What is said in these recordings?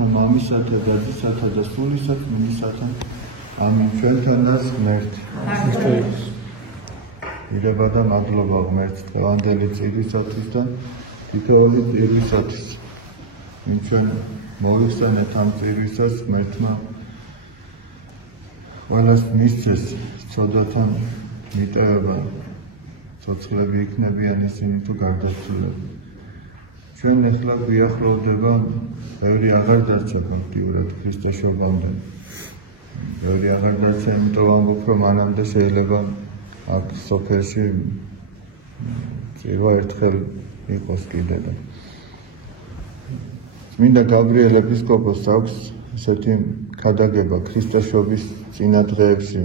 მამისათა, დადისათა და სულისა წმინდისათა. ამინ. ჩვენთანაც ღმერთი. ირება და მადლობა ღმერთს დღევანდელი წირვისათვის და თითოეული წირვისათვის. ვინ ჩვენ მოვიხსენეთ ამ წირვისას ღმერთმა ყველას მისცეს ცოდვათან მიტევება, ცოცხლები იქნებიან ისინი თუ გარდაცვლილები. ჩვენ ახლა გვიახლოვდება ბევრი აღარ დარჩა ფაქტიურად ქრისტეშობამდე. ბევრი აღარ დარჩა, იმიტომ ვამბობ, რომ მანამდე შეიძლება აქ სოფელში წირვა ერთხელ იყოს კიდე და წმინდა გაბრიელ ეპისკოპოსს აქვს ესეთი ქადაგება ქრისტეშობის წინა დღეებში.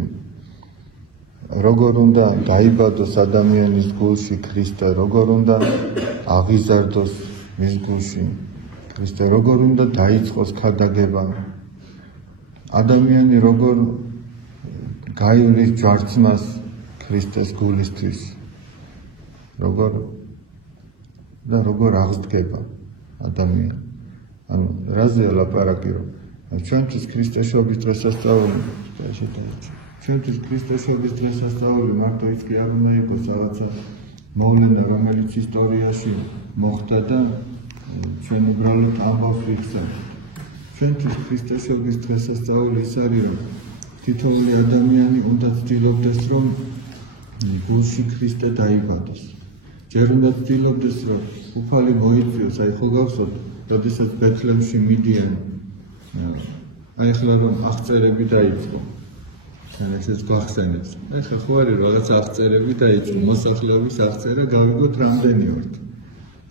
როგორ უნდა დაიბადოს ადამიანის გულში ქრისტე, როგორ უნდა აღიზარდოს მის გულში ქრისტე, როგორ უნდა დაიწყოს ქადაგება, ადამიანი როგორ გაივლის ჯვარცმას ქრისტეს გულისთვის, როგორ აღსდგება ადამიანი. ანუ რაზეა ლაპარაკი, რომ ჩვენთვის ქრისტეშობის დღესასწაული ჩვენთვის ქრისტეშობის დღესასწაული მარტო ის კი არ უნდა იყოს რაღაცა მოვლენა, რომელიც ისტორიაში მოხდა და ჩვენ უბრალოდ ამბავს ვიხსენებთ. ჩვენთვის ქრისტეშობის დღესასწაული ის არის, რომ თითოეული ადამიანი უნდა ცდილობდეს, რომ გულში ქრისტე დაიბადოს. ჯერ უნდა ცდილობდეს, რომ უფალი მოიწვიოს. აი ხო გახსოვთ, როდესაც ბეთლემში მიდიან, აი ახლა რომ აღწერები დაიწყო. ჩვენ ესეც გახსენებს. ახლა ხო არის რაღაც აღწერები დაიწყო, მოსახლეობის აღწერა გავიგოთ რამდენი ვართ.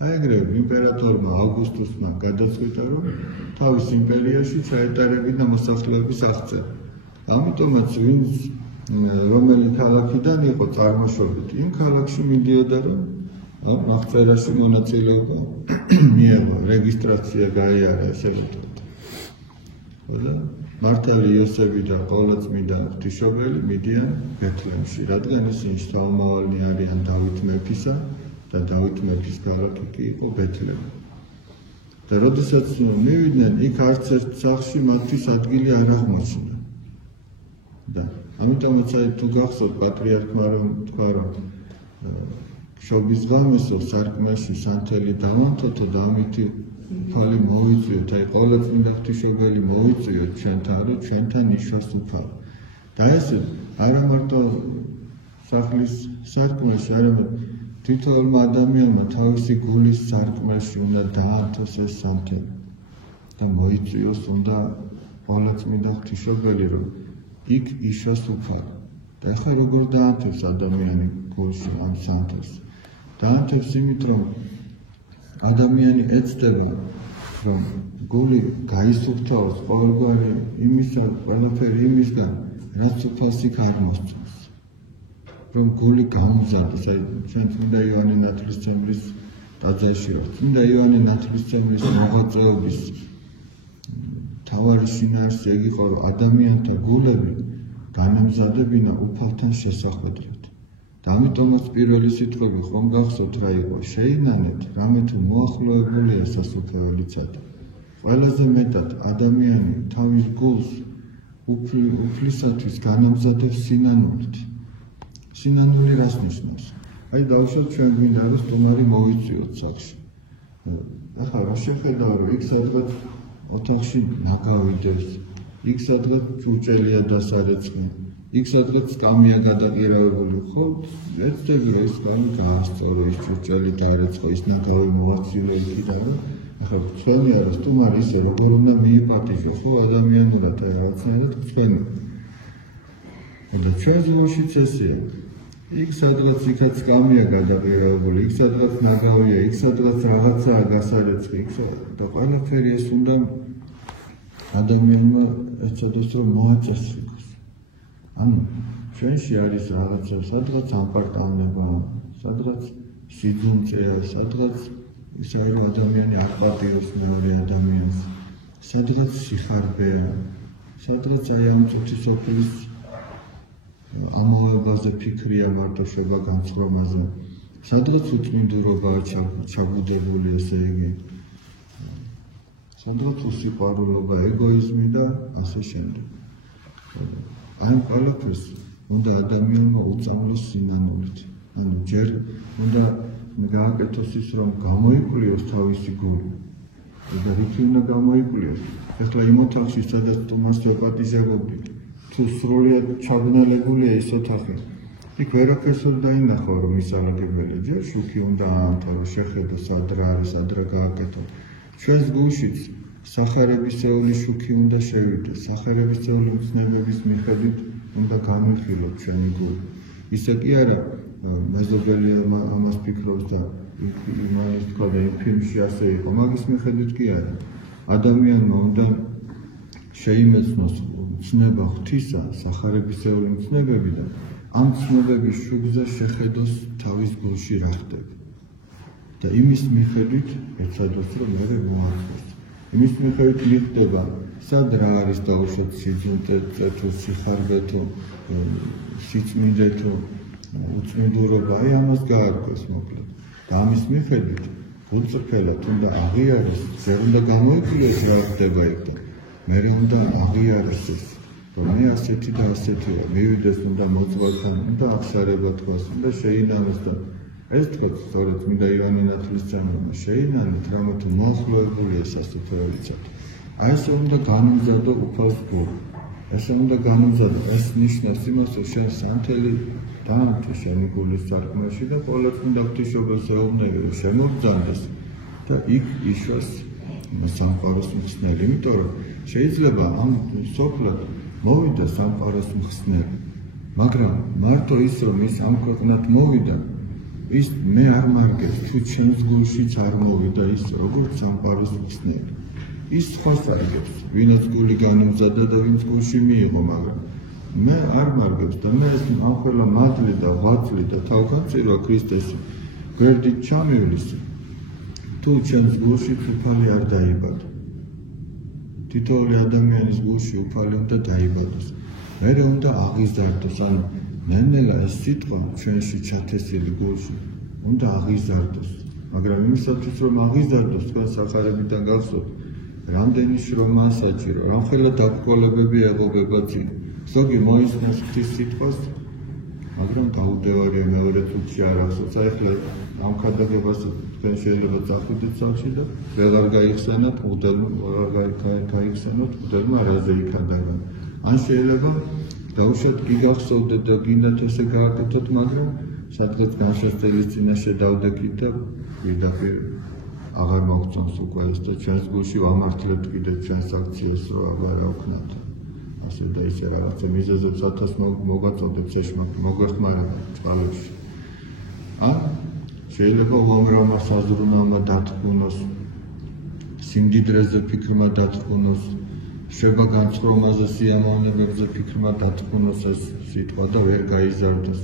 აი ეგრევე იმპერატორმა ავგუსტუსმა გადაწყვიტა, რომ თავის იმპერიაში ჩაეტარებინა მოსახლეობის აღწერა. ამიტომაც ვინც რომელი ქალაქიდან იყო წარმოშობით, იმ ქალაქში მიდიოდა, რომ აღწერაში მონაწილეობა მიიღო, რეგისტრაცია გაიარა, ესე ვთქვათ. და მართალი იოსები და ყოვლადწმიდა ღვთისმშობელი მიდიან ბეთლემში, რადგან ისინი შთამომავალნი არიან დავით მეფისა და დავით მეფის ქალაქი კი იყო ბეთლემი. და როდესაც მივიდნენ, იქ არც ერთ სახლში მათთვის ადგილი არ აღმოჩნდა. და ამიტომაც აი თუ გახსოვთ პატრიარქმა რომ თქვა, რომ შობის ღამესო სარკმელში სანთელი დავანთოთო და ამით უფალი მოვიწვიოთ, აი ყოვლადწმინდა ღვთისმშობელი მოვიწვიოთ ჩვენთან, რომ ჩვენთან იშვას უფალი. და ესე არა მარტო სახლის სარკმელში, არამედ თითოეულმა ადამიანმა თავისი გულის სარკმელში უნდა დაანთოს ეს სანთელი და მოიწვიოს უნდა ყოვლადწმინდა ღვთისმშობელი, რომ იქ იშვას უფალი. და ახლა როგორ დაანთებს ადამიანი გულში ამ სანთელს? დაანთებს იმით, რომ ადამიანი ეცდება, რომ გული გაისუფთავოს ყოველგვარი იმისა, ყველაფერი იმისგან, რაც უფალს იქ არ მოსწონს. რომ გული გამოზარდოს. აი ჩვენ წმინდა იოანე ნათლისმცემლის ტაძარში ვართ. წმინდა იოანე ნათლისმცემლის მოღვაწეობის მთავარი შინაარსი ეგ იყო, რომ ადამიანთა გულები განემზადებინა უფალთან შესახვედრად. და ამიტომაც პირველი სიტყვები ხომ გახსოვთ რა იყო? შეინანეთ, რამე თუ მოახლოებულია სასუფეველიცადა. ყველაზე მეტად ადამიანი თავის გულს უფლისათვის განამზადებს სინანულით. სინანული რას ნიშნავს? აი დავუშვათ ჩვენ გვინდა რომ სტუმარი მოვიწვიოთ სახლში. ახლა რა შეხედავ, რომ იქ სადღაც ოთახში ნაგავიდებს, იქ სადღაც ჭურჭელია დასარეცხი, იქ სადღაც სკამია გადაყირავებული, ხო? ეცდები რომ ეს სკამი გაასწორო, ის ჭურჭელი დაარეცხო, ის ნაგავი მოვაცილო იქიდან, რომ ახლა ჩვენია რომ სტუმარი ისე როგორ უნდა მიიპატიჟო, ხო? ადამიანურად აი რაღაცნაირად ჩვენი. და ჩვენ ზულშიც ესეა. იქ სადღაც იქაც სკამია გადაყირავებული, იქ სადღაც ნაგავია, იქ სადღაც რაღაცაა გასარეცხი, და ყველაფერი ეს უნდა ადამიანმა ეცოდეს რომ მოაწესრიგოს. ანუ ჩვენში არის რაღაცა, სადღაც ამპარტავნება, სადღაც სიძულწეა, სადღაც ისე რომ ადამიანი არ პატიოს მეორე ადამიანს, სადღაც სიხარბეა, სადღაც აი ამ წუთის ოფლის ამოებაზე ფიქრია, მარტო შვება განცხრომაზე, სადღაც უწმინდურობაა ჩაგუდებული, ესე იგი სადღაც უსიყვარულობა, ეგოიზმი და ასე შემდეგ. ამ ყველაფერს უნდა ადამიანმა უწამლოს სინანულით. ანუ ჯერ უნდა გააკეთოს ის, რომ გამოიკვლიოს თავისი გული. და რითი უნდა გამოიკვლიოს? ეხლა იმ ოთახში, სადაც თუმას ვეპატიჟებობდით, თუ სრულიად ჩაბნელებულია ის ოთახი, იქ ვერაფერს ვერ დაინახო, რომ ისალაგებელია. ჯერ შუქი უნდა აამთავრო, შეხედო, სად რა არის, სად რა გააკეთო. ჩვენს გულშიც სახარებისეული შუქი უნდა შევიდეს, სახარებისეული მცნებების მიხედვით უნდა განვიხილოთ ჩვენი გული. ისე კი არა, მეზობელი ამას ფიქრობს და იმანის თქვა და იმ ფილმში ასე იყო, მაგის მიხედვით კი არა. ადამიანმა უნდა შეიმეცნოს ცნება ღვთისა, სახარებისეული მცნებები და ამ ცნობების შუქზე შეხედოს თავის გულში რა ხდება. და იმის მიხედვით ეცადოს, რომ მერე მოახერხოს. იმის მიხედვით მიხდება, სად რა არის დაუშვათ სიძულტე თუ სიხარბე თუ სიწმინდე თუ უწმინდურობა, აი ამას გაარკვევს მოკლედ. და ამის მიხედვით უწრფელად უნდა აღიარეს, ძერ უნდა გამოიკვლიოს რა ხდება იქ და მერე უნდა აღიარეს ეს, რომ მე ასეთი და ასეთი ვარ, მივიდეს უნდა მოძღვართან, უნდა აღსარება თქვას, უნდა შეინანოს და ეს თქვა სწორედ მინდა ივანე ნათლისმცემელმა შეინანეთ, რამე თუ მოახლოებულია სასופველიცად. აი ესე უნდა განმზადო უფალს გული. ესე უნდა განმზადო, ეს ნიშნავს იმას, რომ შენ სანთელი დაამტვი შენი გულის სარკმელში და ყოველწმინდა ღვთისმშობელს ეუბნები, რომ შემოგძანდეს და იქ იშვას სამყაროს მხსნელი. იმიტომ რომ შეიძლება ამ სოფლად მოვიდა სამყაროს მხსნელი, მაგრამ მარტო ის, რომ ის ამ ქვეყნად მოვიდა, ის მე არ მარგებს, თუ ჩემს გულშიც არ მოვიდა ის, როგორც სამყაროს მხსნელი. ის ხოს არგებს, ვინაც გული განმზადა და ვინც გულში მიიღო, მაგრამ მე არ მარგებს და მე ეს ამ ყველა მადლი და ღვაწლი და თავგანწირვა ქრისტეში გვერდით ჩამივლის, თუ ჩემს გულში უფალი არ დაიბადა. თითოეული ადამიანის გულში უფალი უნდა დაიბადოს. მერე უნდა აღიზარდოს, ანუ ნელ-ნელა ეს სიტყვა ჩვენში ჩათესილი გულში უნდა აღიზარდოს. მაგრამ იმისათვის, რომ აღიზარდოს, თქვენ სახარებიდან გახსოვთ, რამდენი შრომაა საჭირო, რამხელა დაბრკოლებები ეღობება წინ. ზოგი მოისმენს ღვთის სიტყვას, მაგრამ გაუდევარია მეორე წუთში არ ახსოვს. აი ახლა ამ ქადაგებას თქვენ შეიძლება წახვიდეთ სახლში და ვეღარ გაიხსენოთ, გაიხსენოთ, უდელმა რაზე იქადაგან. ან შეიძლება დაუშვათ კი გახსოვდეთ და გინდათ ესე გააკეთოთ, მაგრამ სადღაც განსასწრების წინაშე დავდექით და პირდაპირ აღარ მოგწონს უკვე ეს და ჩვენს გულში ვამართლებთ კიდევ ჩვენს აქციას, რომ აღარ ავქნათ. ასე და ისე რაღაცა მიზეზებს ათას მოგაწოდებს მოგვეხმარა წყალებში. ან შეიძლება უამრავმა საზრუნავმა დათქმუნოს, სიმდიდრეზე ფიქრმა დათქმუნოს, შვება განცხრომაზე სიამოვნებებზე ფიქრმა დათქმუნოს ეს სიტყვა და ვერ გაიზარდოს.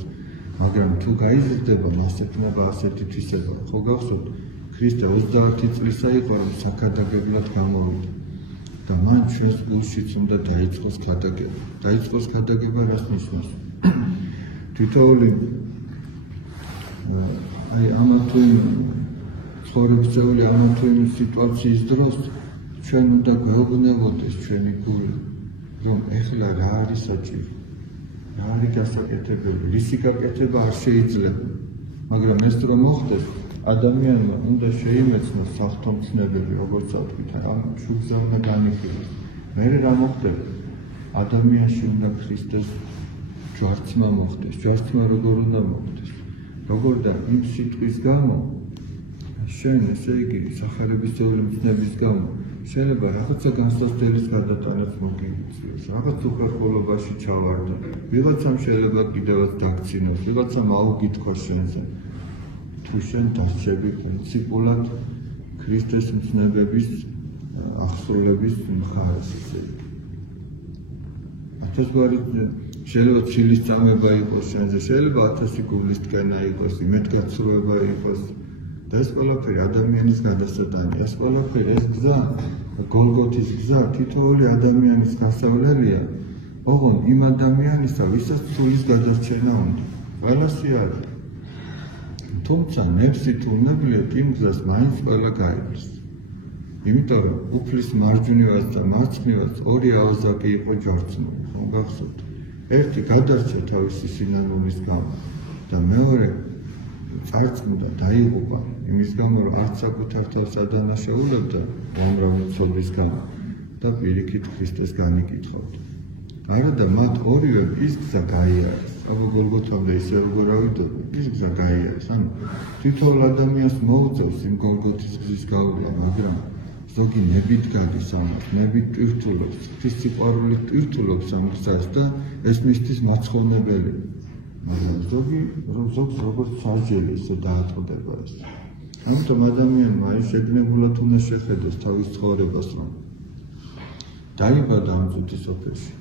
მაგრამ თუ გაიზრდება, მას ექნება ასეთი თვისება. ხო გახსოვთ, ქრისტე 30 წლისა იყო, რომ საქადაგებლად გამოვიდა. და მან ჩვენს გულშიც უნდა დაიწყოს ქადაგება. დაიწყოს ქადაგება რას ნიშნავს? თითოეული აი ამა თუ იმ ცხოვრებისეული ამა თუ იმ სიტუაციის დროს ჩვენ უნდა გვეუბნებოდეს ჩვენი გული, რომ ეხლა რა არის საჭირო, რა არის გასაკეთებელი, რისი გაკეთება არ შეიძლება. მაგრამ ეს რომ მოხდეს, ადამიანმა უნდა შეიმეცნოს საღვთო მცნებები, როგორც ვთქვით, ამ შუქზე უნდა განიხილოს. მერე რა მოხდება? ადამიანში უნდა ქრისტეს ჯვარცმა მოხდეს. ჯვარცმა როგორ უნდა მოხდეს? როგორ და იმ სიტყვის გამო, შენ ესე იგი სახარებისეული მცნების გამო შეიძლება რაღაცა განსაცდელის გადატანაც მოგიწვიოს, რაღაც უხერხულობაში ჩავარდო, ვიღაცამ შეიძლება კიდევაც დაგცინოს, ვიღაცამ აუგითქოს შენზე. თუ შენ დასწრები პრინციპულად ქრისტეს მცნებების აღსრულების მხარეს. ათასგვარი შეიძლება ცილის წამება იყოს შენზე, შეიძლება 1000 გულის ტკენა იყოს, იმედგაცრუება იყოს. და ეს ყველაფერი ადამიანის გადასატანია. ეს ყველაფერი, ეს გზა, გოლგოთის გზა, თითოეული ადამიანის გასავლელია, ოღონდ იმ ადამიანისა, ვისაც სულის გადარჩენა უნდა. ყველასი არის. თუმცა ნებსით უნებლიეთ იმ გზას მაინც ყველა გაივლის. იმიტომ რომ უფლის მარჯვნივაც და მარცხნივაც ორი ავაზაკი იყო ჯვარცმული, ხომ გახსოვთ? ერთი გადარჩა თავისი სინანულის გამო და მეორე წარწმუნდა დაიღუპა იმის გამო, რომ არც საკუთარ თავს ადანაშაულებდა უამრავი ცოდვისგან და პირიქით ქრისტეს განიკითხავდა. არადა მათ ორივემ ის გზა გაიარეს, როგორ გოლგოთამდე ისე როგორ ავიდოდნენ, ის გზა გაიარეს. ანუ თითოეულ ადამიანს მოუწევს იმ გოლგოთის გზის გავლა, მაგრამ ზოგი ნებით გადის ამას, ნებით ტვირთულობს, ღვთის სიყვარულით ტვირთულობს ამ გზას და ეს მისთვის მაცხოვნებელი. მაგრამ ზოგს როგორც სასჯელი ისე დაატყდება ეს. ამიტომ ადამიანმა ის შეგნებულად უნდა შეხედოს თავის ცხოვრებას, რომ დაიბადა ამ წუთის ოფერში.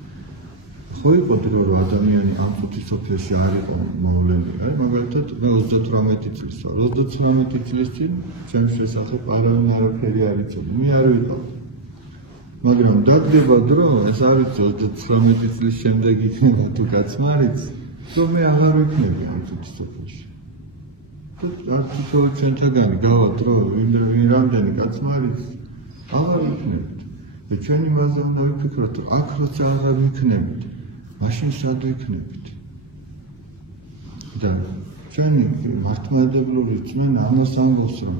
ხო იყო დრო, რომ ადამიანი ამ წუთის ოფერში არ იყო მოვლენილი, მაგალითად მე 38 წლის ვარ, 39 წლის წინ ჩემს შესახებ არაფერი არ იცოდი, მე არ ვიყავდი. მაგრამ დაგდება დრო, ეს არ ვიცი 39 წლის შემდეგ იქნება თუ გაცმარიც, რომ მე აღარ ვიქნები ამ წუთის ოფერში. არ თვითონ ჩვენთაგანი გავა დრო, რამდენი გაცმარიც აღარ ვიქნებით. და ჩვენი მასზე უნდა ვიფიქროთ, რომ აქ როცა აღარ ვიქნებით, მაშინ სად ვიქნებით? და ჩვენი მართლმადიდებლური რწმენა ამას ამბობს, რომ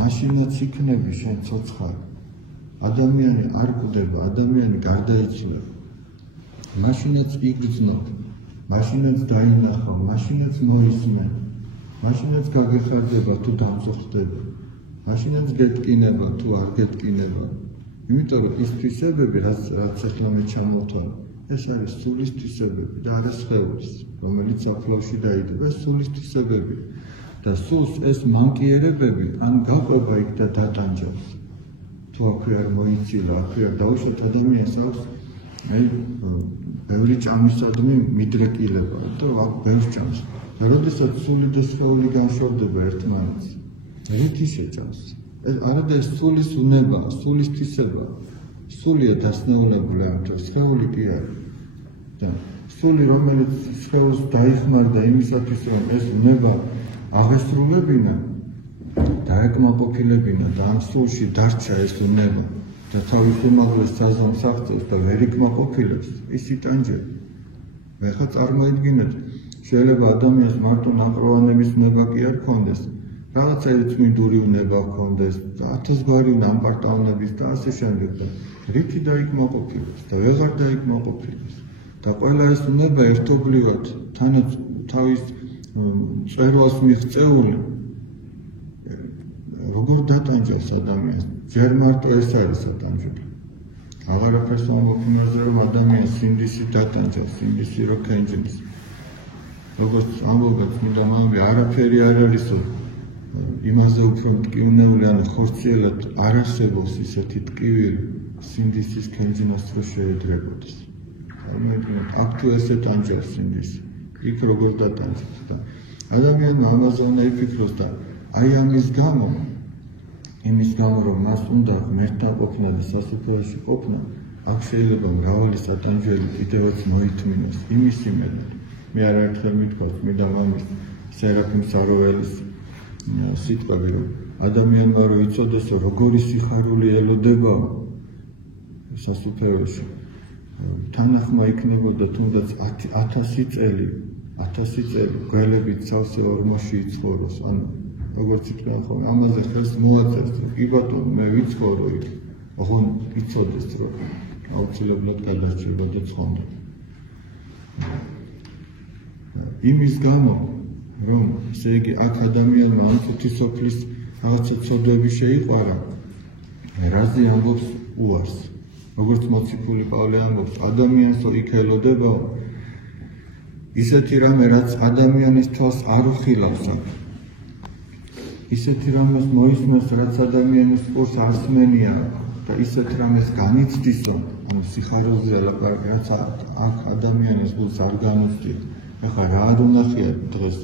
მაშინაც იქნები შენ ცოცხალი. ადამიანი არ კვდება, ადამიანი გარდაიცვლება. მაშინაც იგრძნობ, მაშინაც დაინახავ, მაშინაც მოისმენ, მაშინაც გაგეხარდება თუ დამზოხდება, მაშინაც გეტკინება თუ არ გეტკინება. იმიტომ რომ ის თვისებები, რაც ახლა მე ჩამოვთვალე, ეს არის სულის თვისებები და არა სხეულის, რომელიც საფლავში დაიდება, ეს სულის თვისებები. და სულს ეს მანკიერებები ან გაყვება იქ და დატანჯავს. თუ აქვე არ მოიცილა, აქვე არ დაუშვათ ადამიანს აქვს ბევრი ჭამისადმი მიდრეკილება, იმიტომ რომ ბევრს ჭამს. და როდესაც სული და სხეული განშორდება ერთმანეთს, რითი შეჭამს? არადა ეს სულის უნებაა, სულის თვისებაა. სულია დასნეულებული ამიტომ, სხეული კი არის. და სული, რომელიც სხეულს დაიხმარდა იმისათვის, რომ ეს უნება აღესრულებინა, დაეკმაყოფილებინა და ამ სულში დარჩა ეს უნება და თავის უმაღლეს საზომს აღწევს და ვერ იკმაყოფილებს, ის იტანჯება. მე ხა წარმოიდგინეთ, შეიძლება ადამიანს მარტო ნაყროვანების უნება კი არ ქონდეს, რაღაცა წმინდური უნება ქონდეს, 1000 გვარი ნამპარტავნების და ასე შემდეგ და რითი დაიკმაყოფილებს და ვეღარ დაიკმაყოფილებს. და ყველა ეს უნება ერთობლივად თანაც თავის მწერლს მიღწეული როგორ დატანჯავს ადამიანს, ჯერ მარტო ეს არის დატანჯება. აღარაფერს ამბობ იმაზე, რომ ადამიანს სინდისი დატანჯავს, სინდისი რო ქენჯნის. როგორც ამბობდა წმინდა მამები, არაფერი არ არისო იმაზე უფრო მტკივნეული, ან ხორციელად არ არსებობს ისეთი ტკივილი სინდისის ქენჯნას რო შეედრებოდეს. წარმოიდგინეთ, აქ თუ ესე ტანჯავს სინდისი, იქ როგორ დატანჯებს და ადამიანმა ამაზე უნდა იფიქროს და აი ამის გამო, იმის გამო, რომ მას უნდა ღმერთთან ყოფნა და სასუფეველში ყოფნა, აქ შეიძლება მრავალი სატანჯველი კიდევაც მოითმინოს იმის იმედად. მე არაერთხელ მითქვა წმინდა მამის სერაფიმ საროველის სიტყვები, რომ ადამიანმა რო იცოდეს, რომ როგორი სიხარული ელოდება სასუფეველში, თანახმა იქნებოდა თუნდაც 1000 წელი, 1000 წელი გველებით სავსე ორმოში იცხოვროს, ანუ როგორც იტყვიან ხოლმე, ამაზე ხელს მოაწერს, კი ბატონო, მე ვიცხოვრო იქ, ოღონ იცოდეს, რომ აუცილებლად გადარჩება და ცხონდა. იმის გამო, რომ ესე იგი აქ ადამიანმა ამ წუთის სოფლის რაღაცა ცოდვები შეიყვარა, რაზე ამბობს უარს. როგორც მოციქული პავლე ამბობს, ადამიანსო იქ ელოდებაო, ისეთი რამე, რაც ადამიანის თვალს არ უხილავს აქ. ისეთი რამეს მოისმენს, რაც ადამიანის ყურს არ სმენია და ისეთ რამეს განიცდისო, ანუ სიხარულზე ლაპარაკი, რაც აქ ადამიანის ყურს არ განუცდია. ეხლა რა არ უნახია დღეს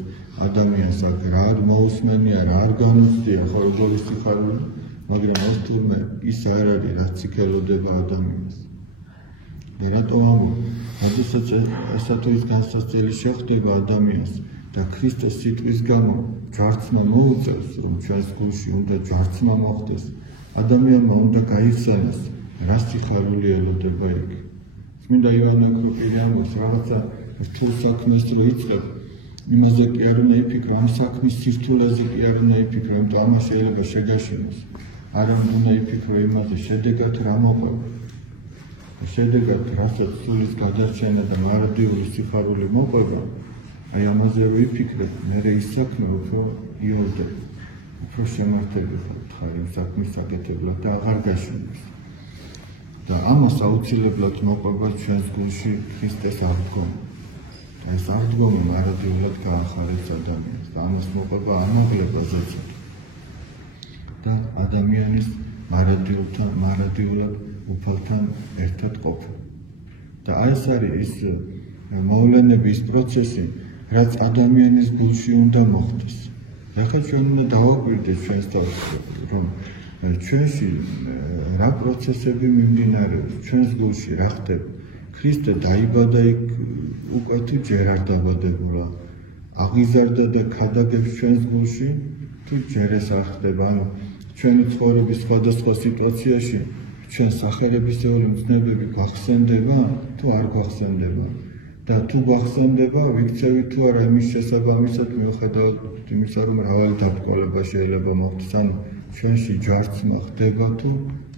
ადამიანს აქ, რა არ მოусმენია, რა არ განუცდია, ხო როგორი სიხარული, მაგრამ ოსტურმე ის არ არის, რაც იკელოდება ადამიანს. რატომ ამბობ, როდესაც ესა თუ ის განსაცდელი შეხვდება ადამიანს და ქრისტეს სიტყვის გამო ჯვარცმა მოუწევს, რომ ჩვენს გულში უნდა ჯვარცმა მოხდეს, ადამიანმა უნდა გაიხსენოს, რა სიხარული ელოდება იქ. წმინდა იოანე ოქროპირი ამბობს, რაღაცა რთულ საქმეს რო იწყებ, იმაზე კი არ უნდა იფიქრო, ამ საქმის სირთულეზე კი არ უნდა იფიქრო, იმიტომ ამას შეიძლება შეგაშინოს. არამედ უნდა იფიქრო იმაზე, შედეგად რა მოყვება. შედეგად რასაც სულის გადარჩენა და მარადიული სიხარული მოყვება, აი ამაზე რო იფიქრებ, მერე ის საქმე უფრო იოლდება, უფრო შემართებებად ხარ იმ საქმის საკეთებლად და აღარ გაშინებს. და ამას აუცილებლად მოყვება ჩვენს გულში ქრისტეს აღდგომა. ეს აღდგომა მარადიულად გაახარებს ადამიანს და ამას მოყვება ამაღლებაზეც და ადამიანის მარადიულად უფალთან ერთად ყოფა. და აი ეს არის ის მოვლენების პროცესი, რაც ადამიანის გულში უნდა მოხდეს. ახლა ჩვენ უნდა დავაკვირდეთ ჩვენს თავს, რომ ჩვენში რა პროცესები მიმდინარეობს, ჩვენს გულში რა ხდება. ქრისტე დაიბადა იქ უკვე თუ ჯერ არ დაბადებულა, აღიზარდა და ქადაგებს ჩვენს გულში, თუ ჯერ ეს არ ხდება, ანუ ჩვენი ცხოვრების სხვადასხვა სიტუაციაში ჩვენ სახარებისეული მცნებები გვახსენდება თუ არ გვახსენდება და თუ გვახსენდება, ვიქცევით თუ არა იმის შესაბამისად მიუხედავად იმისა, რომ მრავალი დაბრკოლება შეიძლება მოხდეს, ანუ ჩვენში ჯვარცმა ხდება თუ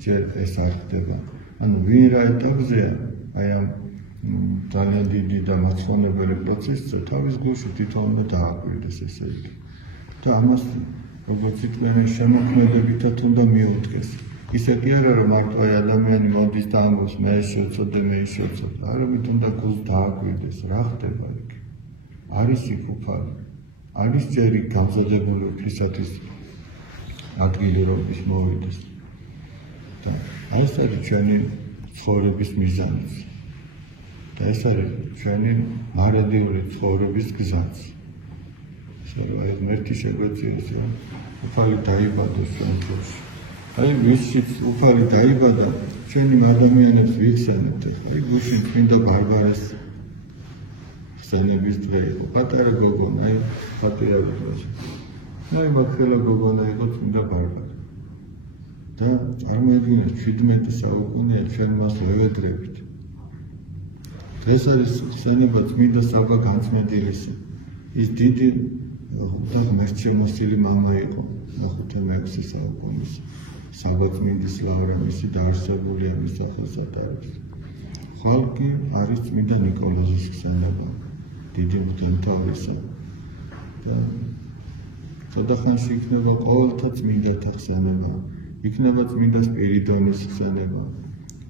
ჯერ ეს არ ხდება. ანუ ვინ რა ეტაპზეა აი ამ ძალიან დიდი და მაცხოვნებელი პროცესზე თავის გულში თვითონ უნდა დააკვირდეს ესე იგი. და ამას როგორც იყვნენ შემოქმედებითად უნდა მიუდგეს. ისე კი არა რომ მარტო აი ადამიანი მოდის და ამბობს მე შევწოდე, მე შევწოდე. არამედ უნდა გულს დააკვირდეს რა ხდება იქ. არის იქ უფალი, არის ჯერი გამზადებული უფლისათვის ადგილი რომ ის მოვიდეს. და აი ეს არის ჩვენი ცხოვრების მიზანიც. და ეს არის ჩვენი მარადიული ცხოვრების გზაც. აი მერტი შეგვეციეს რომ უფალი დაიბადოს ჩვენ გულში. აი ვისიც უფალი დაიბადა, ჩვენი ადამიანებს ვიხსენებთ. აი გულში წმინდა ბარბარეს ხსენების დღე იყო. პატარა გოგონა, აი პატიავის დროს. აი მათქელა გოგონა იყო წმინდა ბარბარე. და წარმოიდგინეთ 17 საუკუნეა ჩვენ მას ვევედრებით. ეს არის ხსენება წმინდა საბა განწმენდილისა. ის დიდი და მერჩემოსილი მამა იყო 5-6 საუკუნის. საბაწმინდის ლავრა მისი დაარსებულია მის სახელს ატარებს. ხალხი არის წმინდა ნიკოლოზის ხსენება, დიდი მღვდელმთავრისა და სადახანში იქნება ყოველთა წმინდათა ხსენება, იქნება წმინდა სპირიდონის ხსენება.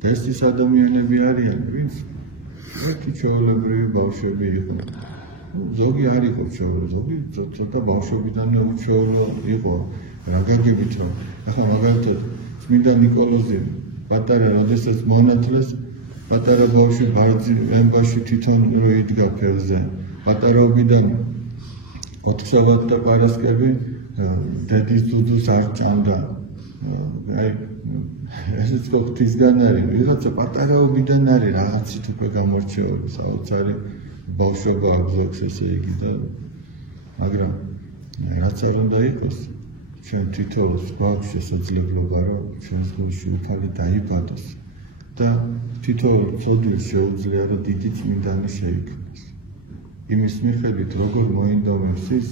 და ეს ის ადამიანები არიან, ვინც ერთი ჩვეულებრივი ბავშვები იყო. ზოგი არ იყო ჩვეული, ზოგი ცოტა ბავშვობიდანვე უჩვეულო იყო. რა გაგებით რომ ახლა მაგალითად წმინდა ნიკოლოზი პატარა როდესაც მონათლეს პატარა ბავშვი ბარძი ემბაში თვითონ რო იდგა ფეხზე პატარაობიდან 4 საათთა პარასკევი დედის დუდუს არ ჭამდა აი ესეც ღვთისგან არის ვიღაცა პატარაობიდან არის რაღაცით უკვე გამორჩეული საოცარი ბავშვობა აქვს ესე იგი და მაგრამ რაც არ უნდა იყოს ჩვენ თითოეულს გვაქვს შესაძლებლობა რომ ჩვენს გულში უფალი დაიბადოს და თითოეულ ცოდვილს შეუძლია რომ დიდი წმინდანი შეიქმნას. იმის მიხედვით როგორ მოინდომებს ის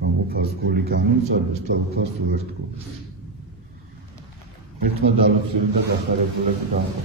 რომ უფალს გული განუწოდეს და უფალს უერთგულოს. ერთმა დალოცული და გახარებულები დააყო.